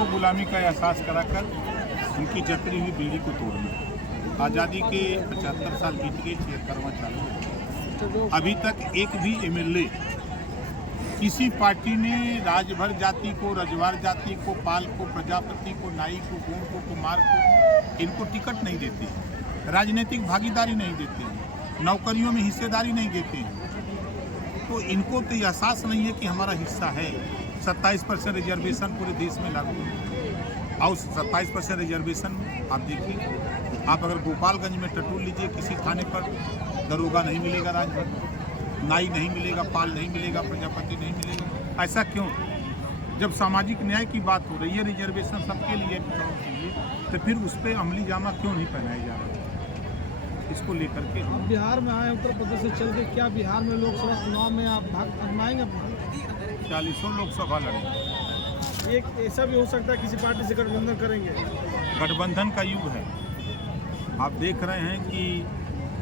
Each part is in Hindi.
को गुलामी का एहसास कराकर उनकी जकड़ी हुई बीड़ी को तोड़ना। आज़ादी के 75 साल बीत गए, 76वां चालू है। अभी तक एक भी एमएलए किसी पार्टी ने राजभर जाति को, रजवार जाति को, पाल को, प्रजापति को, नाई को, गोंड को, कुमार को इनको टिकट नहीं देती, राजनीतिक भागीदारी नहीं देते, नौकरियों में हिस्सेदारी नहीं देते। तो इनको तो एहसास नहीं है कि हमारा हिस्सा है। 27% रिजर्वेशन पूरे देश में लागू है और 27% रिजर्वेशन में आप देखिए, आप अगर गोपालगंज में टटोल लीजिए, किसी थाने पर दरोगा नहीं मिलेगा, राजभर नाई नहीं मिलेगा, पाल नहीं मिलेगा, प्रजापति नहीं मिलेगा। ऐसा क्यों? जब सामाजिक न्याय की बात हो रही है, रिजर्वेशन सबके लिए तो फिर उस पर अमली जामा क्यों नहीं पहनाया जा रहा? इसको लेकर के अब बिहार में आए, उत्तर प्रदेश से चल के क्या बिहार में लोकसभा चुनाव में आप भाग आजमाएंगे? 40 लोकसभा लड़ेंगे। एक ऐसा भी हो सकता है किसी पार्टी से गठबंधन करेंगे। गठबंधन का युग है। आप देख रहे हैं कि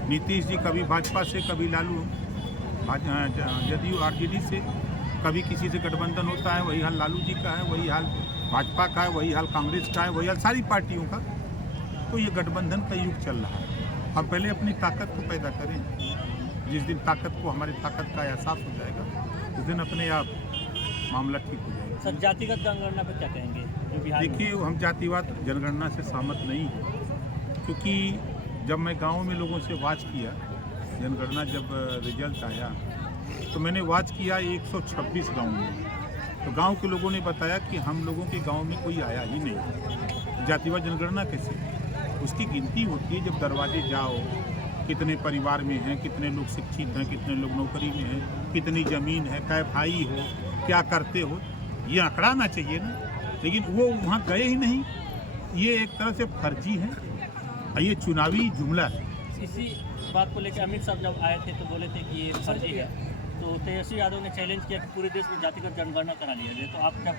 नीतीश जी कभी भाजपा से, कभी लालू जदयू आरजेडी से, कभी किसी से गठबंधन होता है। वही हाल लालू जी का है, वही हाल भाजपा का है, वही हाल कांग्रेस का है, वही हाल सारी पार्टियों का। तो ये गठबंधन का युग चल रहा है। हम पहले अपनी ताकत को पैदा करें। जिस दिन ताकत को, हमारी ताकत का एहसास हो जाएगा, उस दिन अपने आप मामला ठीक हो जाएगा। सर, जातिगत जनगणना पर क्या कहेंगे? जो बिहार देखिए, हम जातिवाद जनगणना से सहमत नहीं हैं, क्योंकि जब मैं गाँव में लोगों से वाच किया, जनगणना जब रिजल्ट आया तो मैंने वाच किया 126 गाँव में। तो गांव के लोगों ने बताया कि हम लोगों के गांव में कोई आया ही नहीं। जातिवाद जनगणना कैसे? उसकी गिनती होती है जब दरवाजे जाओ, कितने परिवार में हैं, कितने लोग शिक्षित हैं, कितने लोग नौकरी में हैं, कितनी ज़मीन है, कै भाई हो, क्या करते हो, ये आंकड़ा आना चाहिए ना। लेकिन वो वहाँ गए ही नहीं। ये एक तरह से फर्जी है, ये चुनावी जुमला है। इसी बात को लेकर अमित शाह जब आए थे तो बोले थे कि ये फर्जी है। तो तेजस्वी यादव ने चैलेंज किया कि पूरे देश में जातिगत जनगणना करा लिया जाए। तो आप जब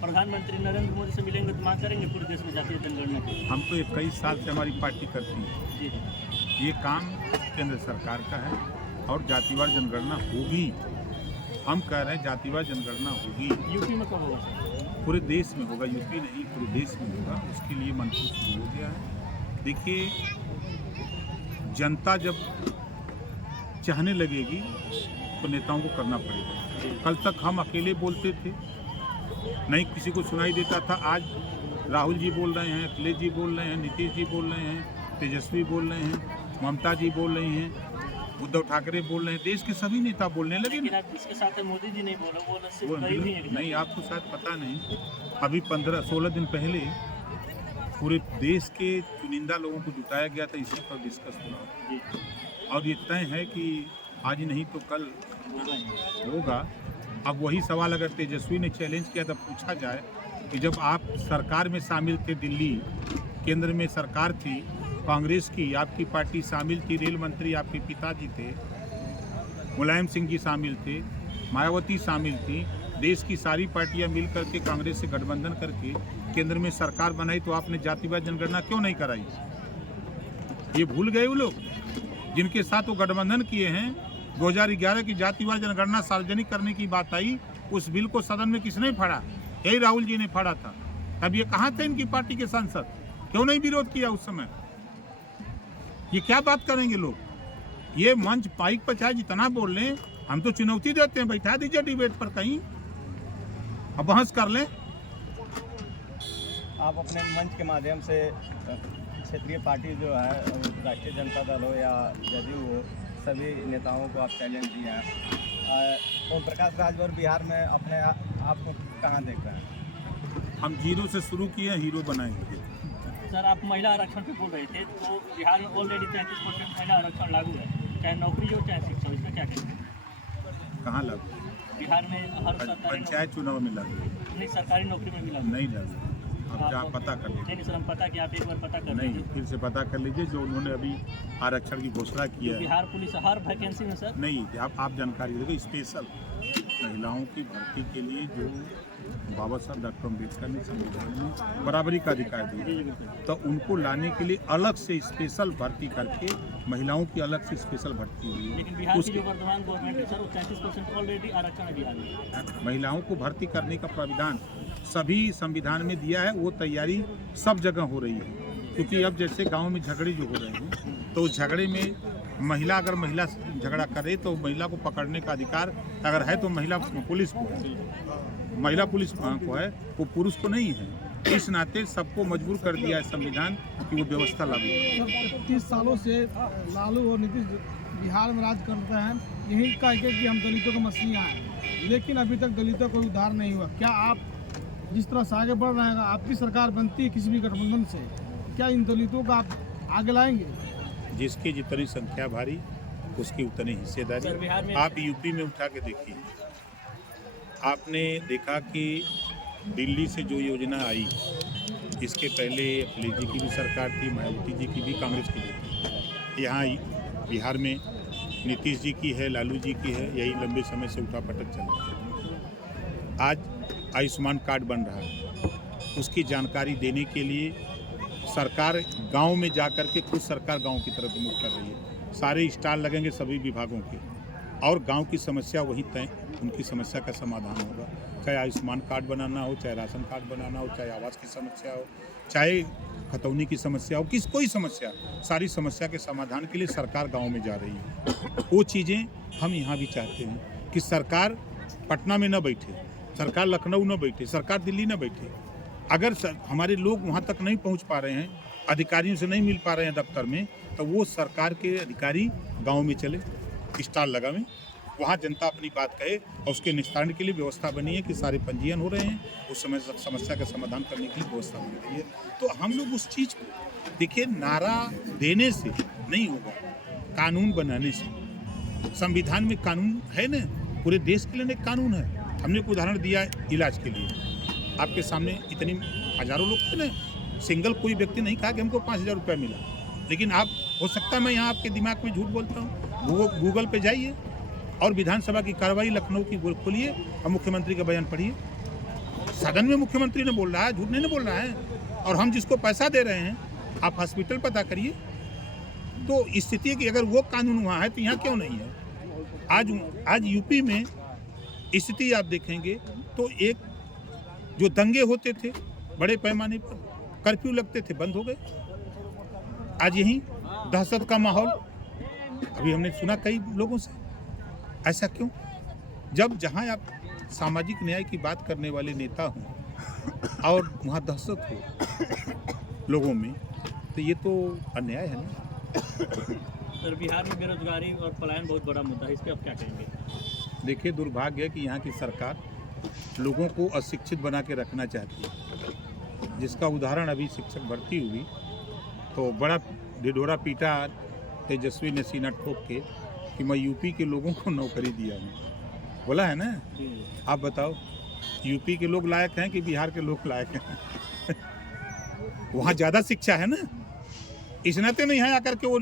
प्रधानमंत्री नरेंद्र मोदी से मिलेंगे तो मांग करेंगे पूरे देश में जातीय जनगणना की? हम तो 21 साल से हमारी पार्टी करती है। जी, ये काम केंद्र सरकार का है और जातिवाद जनगणना होगी। हम कह रहे हैं जातिवाद जनगणना होगी। यूपी में कब होगा सर? पूरे देश में होगा, यूपी नहीं पूरे देश में होगा। उसके लिए मंथन शुरू हो गया है। देखिए, जनता जब चाहने लगेगी तो नेताओं को करना पड़ेगा। कल तक हम अकेले बोलते थे, नहीं किसी को सुनाई देता था। आज राहुल जी बोल रहे हैं, अखिलेश जी बोल रहे हैं, नीतीश जी बोल रहे हैं, तेजस्वी बोल रहे हैं, ममता जी बोल रही हैं, उद्धव ठाकरे बोल रहे हैं, देश के सभी नेता बोलने लगे। इसके साथ मोदी जी नहीं बोले, नहीं, आपको शायद पता नहीं, अभी 15-16 दिन पहले पूरे देश के चुनिंदा लोगों को जुटाया गया था, इसी पर डिस्कस हुआ और ये तय है कि आज नहीं तो कल होगा। अब वही सवाल अगर तेजस्वी ने चैलेंज किया तो पूछा जाए कि जब आप सरकार में शामिल थे, दिल्ली केंद्र में सरकार थी कांग्रेस की, आपकी पार्टी शामिल थी, रेल मंत्री आपके पिताजी थे, मुलायम सिंह जी शामिल थे, मायावती शामिल थी, देश की सारी पार्टियां मिल करके कांग्रेस से गठबंधन करके केंद्र में सरकार बनाई, तो आपने जातिवाद जनगणना क्यों नहीं कराई? ये भूल गए वो लोग जिनके साथ वो गठबंधन किए हैं। 2011 की जातिवाद जनगणना सार्वजनिक करने की बात आई, उस बिल को सदन में किसने फाड़ा? यही राहुल जी ने फाड़ा था। तब ये कहाँ थे इनकी पार्टी के सांसद? क्यों नहीं विरोध किया उस समय? ये क्या बात करेंगे लोग? ये मंच माइक पर चाहे जितना बोल लें, हम तो चुनौती देते हैं, बैठा दीजिए डिबेट पर कहीं, अब बहस कर लें। आप अपने मंच के माध्यम से क्षेत्रीय पार्टी जो है, राष्ट्रीय जनता दल हो या जदयू हो, सभी नेताओं को आप चैलेंज दिए हैं। ओम प्रकाश राजभर बिहार में अपने आप को कहाँ देख रहे हैं? हम जीरो से शुरू किए, हीरो बनाएंगे। सर, आप महिला आरक्षण पे बोल रहे थे, तो बिहार में ऑलरेडी 33% महिला आरक्षण लागू है, चाहे नौकरी हो चाहे शिक्षा हो, इसमें क्या कहेंगे? कहाँ लागू? बिहार में हर सरकारी पंचायत चुनाव में लागू नहीं, सरकारी नौकरी में भी लागू नहीं लागू। अब जहाँ पता कर लीजिए। नहीं सर, हम पता कि आप एक बार पता कर नहीं, लीजिए। फिर से पता कर लीजिए जो उन्होंने अभी आरक्षण की घोषणा की है। बिहार पुलिस हर वैकेंसी में सर नहीं, आप जानकारी देखो, स्पेशल महिलाओं की भर्ती के लिए जो बाबा साहब डॉक्टर अम्बेडकर ने संविधान में बराबरी का अधिकार दिया, तो उनको लाने के लिए अलग से स्पेशल भर्ती करके महिलाओं की अलग से स्पेशल भर्ती हुई है। लेकिन बिहार की जो वर्तमान गवर्नमेंट है सर, वो 33% ऑलरेडी आरक्षण है बिहार में। महिलाओं को भर्ती करने का प्राविधान सभी संविधान में दिया है, वो तैयारी सब जगह हो रही है। क्योंकि अब जैसे गांव में झगड़े जो हो रहे हैं, तो उस झगड़े में अगर महिला झगड़ा करे तो महिला को पकड़ने का अधिकार अगर है तो महिला पुलिस को है, महिला पुलिस को है, वो पुरुष को नहीं है। इस नाते सबको मजबूर कर दिया है संविधान कि वो व्यवस्था लागू हो। 30 सालों से लालू और नीतीश बिहार में राज करते हैं, यही कह के कि हम दलितों को मसीहा हैं, लेकिन अभी तक दलितों को उद्धार नहीं हुआ। क्या आप जिस तरह से आगे बढ़ रहे हैं, आपकी सरकार बनती है किसी भी गठबंधन से, क्या इन दलितों को आप आगे लाएंगे? जिसकी जितनी संख्या भारी उसकी उतनी हिस्सेदारी। आप यूपी में उठा के देखिए, आपने देखा कि दिल्ली से जो योजना आई, इसके पहले अखिलेश जी की भी सरकार थी, मायावती जी की भी, कांग्रेस की भी थी। यहाँ बिहार में नीतीश जी की है, लालू जी की है, यही लंबे समय से उठापटक चल रहा है। आज आयुष्मान कार्ड बन रहा है, उसकी जानकारी देने के लिए सरकार गांव में जा कर के खुद सरकार गांव की तरफ मुख कर रही है। सारे स्टॉल लगेंगे सभी विभागों के, और गांव की समस्या वही तय उनकी समस्या का समाधान होगा। चाहे आयुष्मान कार्ड बनाना हो, चाहे राशन कार्ड बनाना हो, चाहे आवास की समस्या हो, चाहे खतौनी की समस्या हो, कोई समस्या, सारी समस्या के समाधान के लिए सरकार गांव में जा रही है। वो चीज़ें हम यहाँ भी चाहते हैं कि सरकार पटना में न बैठे, सरकार लखनऊ न बैठे, सरकार दिल्ली न बैठे। अगर हमारे लोग वहाँ तक नहीं पहुँच पा रहे हैं, अधिकारियों से नहीं मिल पा रहे हैं दफ्तर में, तो वो सरकार के अधिकारी गाँव में चले, स्टॉल लगावें, वहाँ जनता अपनी बात कहे और उसके निस्तारण के लिए व्यवस्था बनी है कि सारे पंजीयन हो रहे हैं, उस समय समस्या का समाधान करने की व्यवस्था बन रही है। तो हम लोग उस चीज़ को देखिए, नारा देने से नहीं होगा, कानून बनाने से। संविधान में कानून है ना, पूरे देश के लिए एक कानून है। हमने एक उदाहरण दिया इलाज के लिए, आपके सामने इतनी हजारों लोग थे ना, सिंगल कोई व्यक्ति नहीं कहा कि हमको 5,000 रुपया मिला। लेकिन आप, हो सकता है मैं यहाँ आपके दिमाग में झूठ बोलता हूँ, गूगल पे जाइए और विधानसभा की कार्रवाई लखनऊ की खोलिए और मुख्यमंत्री का बयान पढ़िए। सदन में मुख्यमंत्री ने बोल रहा है, झूठ नहीं बोल रहा है, और हम जिसको पैसा दे रहे हैं, आप हॉस्पिटल पता करिए। तो स्थिति है कि अगर वो कानून वहाँ है तो यहाँ क्यों नहीं है। आज यूपी में स्थिति आप देखेंगे तो एक जो दंगे होते थे बड़े पैमाने पर, कर्फ्यू लगते थे, बंद हो गए। आज यही दहशत का माहौल अभी हमने सुना कई लोगों से। ऐसा क्यों? जब जहां आप सामाजिक न्याय की बात करने वाले नेता हों और वहाँ दहशत हो लोगों में, तो ये तो अन्याय है ना। सर, बिहार में बेरोजगारी और पलायन बहुत बड़ा मुद्दा है, इस पर आप क्या कहेंगे? देखिए, दुर्भाग्य है कि यहाँ की सरकार लोगों को अशिक्षित बना के रखना चाहती है, जिसका उदाहरण अभी शिक्षक भर्ती हुई तो बड़ा ढिढोरा पीटा तेजस्वी ने सीना ठोक के कि मैं यूपी के लोगों को नौकरी दिया हूँ। बोला है ना। आप बताओ, यूपी के लोग लायक हैं कि बिहार के लोग लायक हैं? वहाँ ज़्यादा शिक्षा है ना, इस नाते नहीं है आकर के वो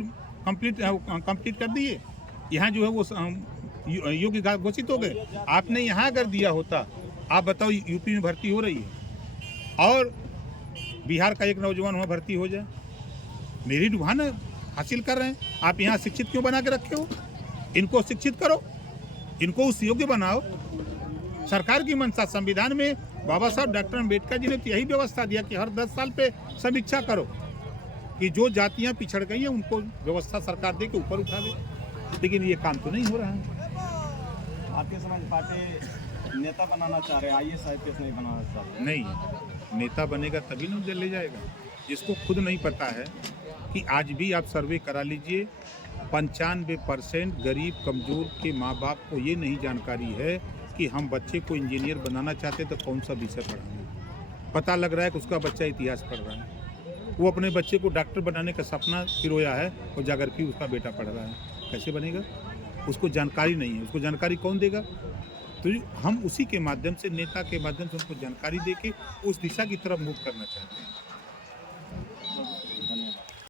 कंप्लीट कर दिए। यहाँ जो है वो योग्य घोषित हो गए। आपने यहाँ अगर दिया होता, आप बताओ, यूपी में भर्ती हो रही है और बिहार का एक नौजवान वहाँ भर्ती हो जाए, मेरिट वहाँ ना हासिल कर रहे हैं, आप यहाँ शिक्षित क्यों बना के रखे हो? इनको शिक्षित करो, इनको उस योग्य बनाओ। सरकार की मंशा, संविधान में बाबा साहब डॉक्टर अम्बेडकर जी ने यही व्यवस्था दिया कि हर 10 साल पे समीक्षा करो कि जो जातियां पिछड़ गई हैं उनको व्यवस्था सरकार दे के ऊपर उठा दे। लेकिन ये काम तो नहीं हो रहा है। आपके समाज पार्टी नेता बनाना चाह रहे हैं, IAS IPS नहीं बनाना चाहते? नहीं, नेता बनेगा तभी ना ले जाएगा। जिसको खुद नहीं पता है कि आज भी आप सर्वे करा लीजिए, 95% गरीब कमज़ोर के माँ बाप को ये नहीं जानकारी है कि हम बच्चे को इंजीनियर बनाना चाहते तो कौन सा विषय पढ़ाएंगे। पता लग रहा है कि उसका बच्चा इतिहास पढ़ रहा है, वो अपने बच्चे को डॉक्टर बनाने का सपना पिरोया है और जाकर के उसका बेटा पढ़ रहा है। कैसे बनेगा? उसको जानकारी नहीं है। उसको जानकारी कौन देगा? तो हम उसी के माध्यम से, नेता के माध्यम से उनको जानकारी दे के उस दिशा की तरफ मूव करना चाहते हैं।